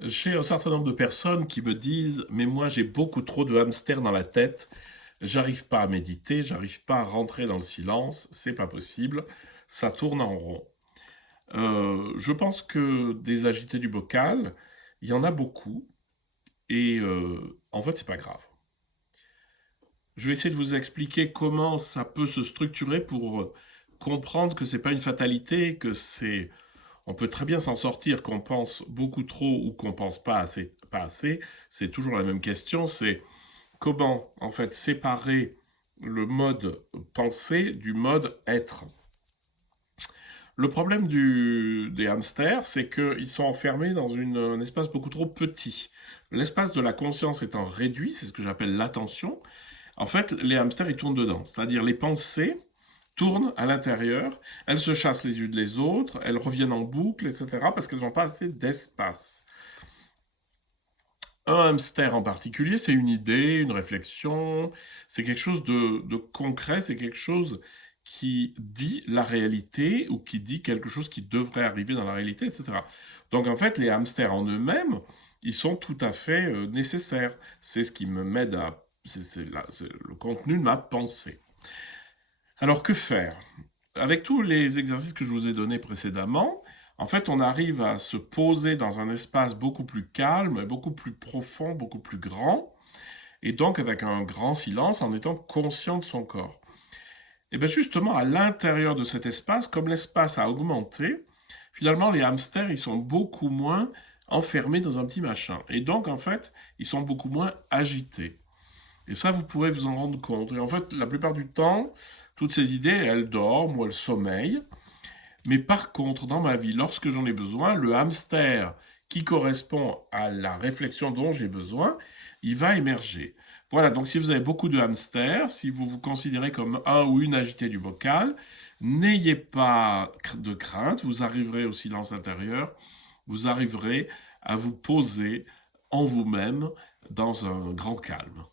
J'ai un certain nombre de personnes qui me disent: «Mais moi, j'ai beaucoup trop de hamsters dans la tête. J'arrive pas à méditer, j'arrive pas à rentrer dans le silence, c'est pas possible, ça tourne en rond». Je pense que des agités du bocal, il y en a beaucoup et en fait, c'est pas grave. Je vais essayer de vous expliquer comment ça peut se structurer pour, comprendre que c'est pas une fatalité, que c'est on peut très bien s'en sortir, qu'on pense beaucoup trop ou qu'on pense pas assez. C'est toujours la même question, c'est comment, en fait, séparer le mode penser du mode être. Le problème des hamsters, c'est qu'ils sont enfermés dans un espace beaucoup trop petit. L'espace de la conscience étant réduit, c'est ce que j'appelle l'attention, en fait, les hamsters, ils tournent dedans. C'est-à-dire les pensées tournent à l'intérieur, elles se chassent les unes les autres, elles reviennent en boucle, etc., parce qu'elles n'ont pas assez d'espace. Un hamster en particulier, c'est une idée, une réflexion, c'est quelque chose de concret, c'est quelque chose qui dit la réalité ou qui dit quelque chose qui devrait arriver dans la réalité, etc. Donc en fait, les hamsters en eux-mêmes, ils sont tout à fait nécessaires. C'est ce qui me m'aide à... c'est le contenu de ma pensée. Alors que faire? Avec tous les exercices que je vous ai donnés précédemment, en fait, on arrive à se poser dans un espace beaucoup plus calme, beaucoup plus profond, beaucoup plus grand, et donc avec un grand silence en étant conscient de son corps. Et bien justement, à l'intérieur de cet espace, comme l'espace a augmenté, finalement, les hamsters, ils sont beaucoup moins enfermés dans un petit machin. Et donc, en fait, ils sont beaucoup moins agités. Et ça, vous pourrez vous en rendre compte. Et en fait, la plupart du temps, toutes ces idées, elles dorment ou elles sommeillent. Mais par contre, dans ma vie, lorsque j'en ai besoin, le hamster qui correspond à la réflexion dont j'ai besoin, il va émerger. Voilà, donc si vous avez beaucoup de hamsters, si vous vous considérez comme un ou une agité du bocal, n'ayez pas de crainte, vous arriverez au silence intérieur, vous arriverez à vous poser en vous-même dans un grand calme.